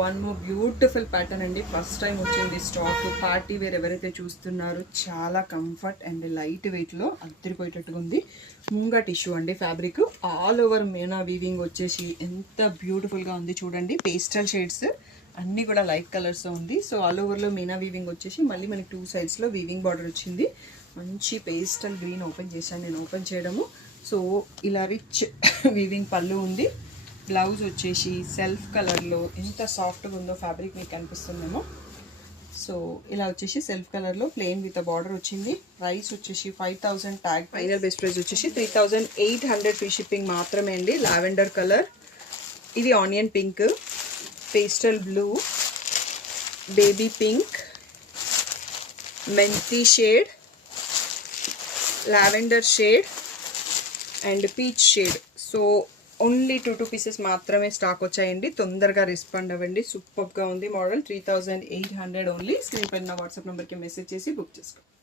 One more beautiful pattern అండి. First time వచ్చింది stock. Party wear ఎవరైతే చూస్తున్నారో చాలా కంఫర్ట్ అండ్ లైట్ వెయిట్లో అద్దరిపోయేటట్టుగా ఉంది. మూంగా టిష్యూ అండి fabric. All over Meena weaving వచ్చేసి ఎంత బ్యూటిఫుల్గా ఉంది చూడండి. పేస్టల్ షేడ్స్ అన్నీ కూడా లైట్ కలర్స్ ఉంది. సో ఆల్ ఓవర్లో మీనా వీవింగ్ వచ్చేసి మళ్ళీ మనకి 2 సైడ్స్లో వీవింగ్ బార్డర్ వచ్చింది. మంచి పేస్టల్ గ్రీన్ ఓపెన్ చేశాను నేను. ఓపెన్ చేయడము సో ఇలా రిచ్ వీవింగ్ పళ్ళు ఉంది. బ్లౌజ్ వచ్చేసి సెల్ఫ్ కలర్లో ఎంత సాఫ్ట్గా ఉందో ఫ్యాబ్రిక్ మీకు కనిపిస్తుందేమో. సో ఇలా వచ్చేసి సెల్ఫ్ కలర్లో ప్లెయిన్ విత్ బార్డర్ వచ్చింది. ప్రైస్ వచ్చేసి 5000 ట్యాగ్. ఫైనల్ బెస్ట్ ప్రైస్ వచ్చేసి 3800 ఫ్రీ షిప్పింగ్ మాత్రమే అండి. లావెండర్ కలర్, ఇది onion pink, pastel blue, baby pink, మెంతి shade, lavender shade and peach shade. So only 2 pieces మాత్రమే స్టాక్ వచ్చాయండి. తొందరగా రెస్పాండ్ అవ్వండి. సూపర్గా ఉంది మోడల్. 3800 ఓన్లీ. స్క్రీన్ పైన వాట్సాప్ నెంబర్కి మెసేజ్ చేసి బుక్ చేసుకోండి.